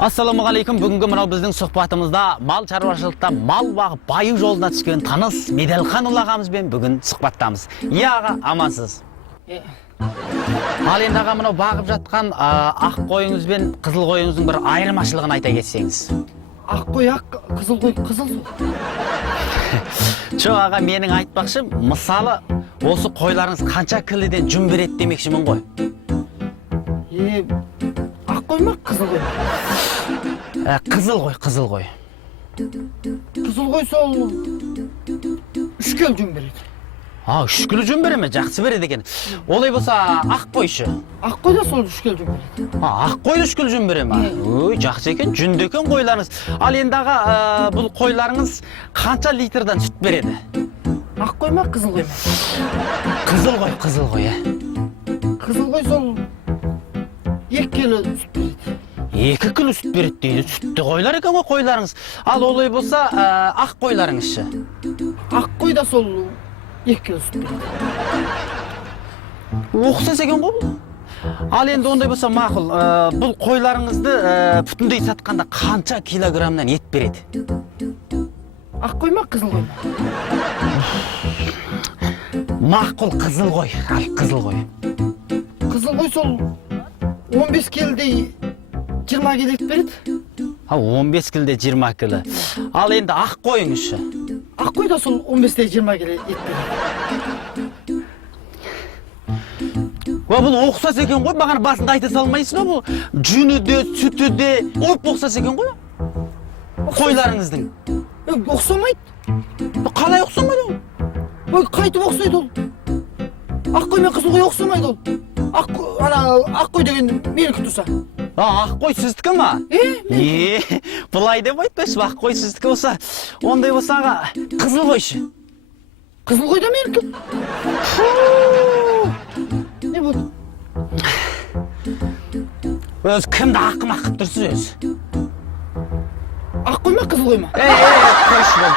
Ассаламуалейкум. Бүгінгі мынау біздің сұхбатымызда мал шаруашылықта мал бағып баю жолына түскен таныс Меделханұлы ағамызбен бүгін сұхбаттамыз. Иә аға, амансыз. Ал енді аға, мынау бағып жатқан ақ қойыңыз бен қызыл қойыңыздың бір айырмашылығын айта кетсеңіз. Ақ қой ақ, қызыл қой қызыл сол. Жоқ аға, менің айтпақшы, мысалы осы қойларыңыз қанша кіліден жүн береді демекшімін ғой. Ақ қой ма, қызыл қой? Қызыл қой, қызыл қой. Қызыл қой сол 3 келі жүн береді. 3 келі жүн бере ме? Жақсы береді екен. Олай болса ақ қойшы? Ақ қой да сол 3 келі жүн береді. Ақ қой 3 келі жүн бере ме? Ой, жақсы екен, жүнді екен қойларыңыз. Ал енді аға, бұл қойларыңыз қанша литрдан сүт береді? Ақ қой ма, қызыл қой ма? Қызыл қой, қызыл қой, Қызыл қой сол 2 келі сүт береді. 2 келі сүт береді дейді. Сүтті қойлар екен ғой қойларыңыз. Ал олай болса ақ қойларыңызшы? Ақ қой да сол 2 келі сүт береді. Оқсас екен ғой бұл. Ал енді ондай болса мақұл, бұл қойларыңызды бүтіндей сатқанда қанша килограммнан ет береді? Ақ қой ма, қызыл қой ма? Мақұл, қызыл қой. Ал, қызыл қой. Қызыл қой сол 15 келідей 20 келі ет береді. 15 келіде 20 келі. Ал енді ақ қойыңызшы? Ақ қой да сол 15-те 20 келі ет береді. Бұл оқсас екен ғой, маған басында айта салмайсыз ба бұл? Жүні де, сүті де, оқсас екен ғой? Қойларыңыздың. Оқсамайды. Қалай оқсамайды ол? Қайтып оқсайды ол. Ақ қой мен қызыл қой оқсамайды ол. Ақ қой деген менікі тұрса. Ақ қой сіздікі ма? Бұлай деп айтпайсыз, ақ қой сіздікі болса. Ондай болса аға, қызыл қойшы? Қызыл қой да менікі. Не болды? Өз кімді ақымақ қып тұрсыз өзі? Ақ қой ма, қызыл қой ма? Қойшы бол.